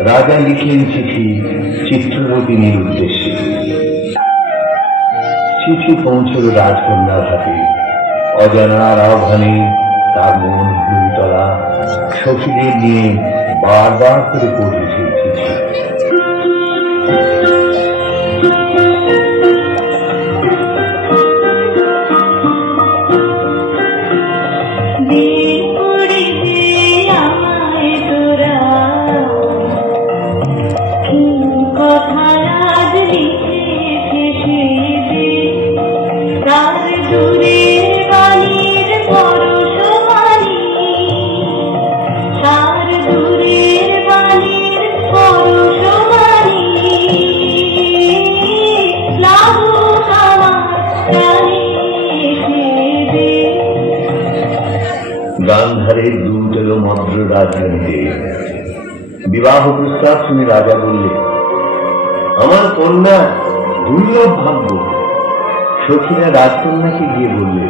রাজা লিখলেন চিঠি চিত্ররূপিণীর উদ্দেশ্যে। চিঠি পৌঁছল রাজকন্যার হাতে। অজানার আহ্বানে তার মন হুলতলা। সখীদের নিয়ে বারবার করে পড়েছে চিঠি। গান্ধারের দূত এলো মদ্র রাজধানীতে। বিবাহ প্রস্তাব শুনে রাজা বললে, আমার কন্যা দুর্লভ ভাগ্য। সখীরা রাজকন্যাকে গিয়ে বললে,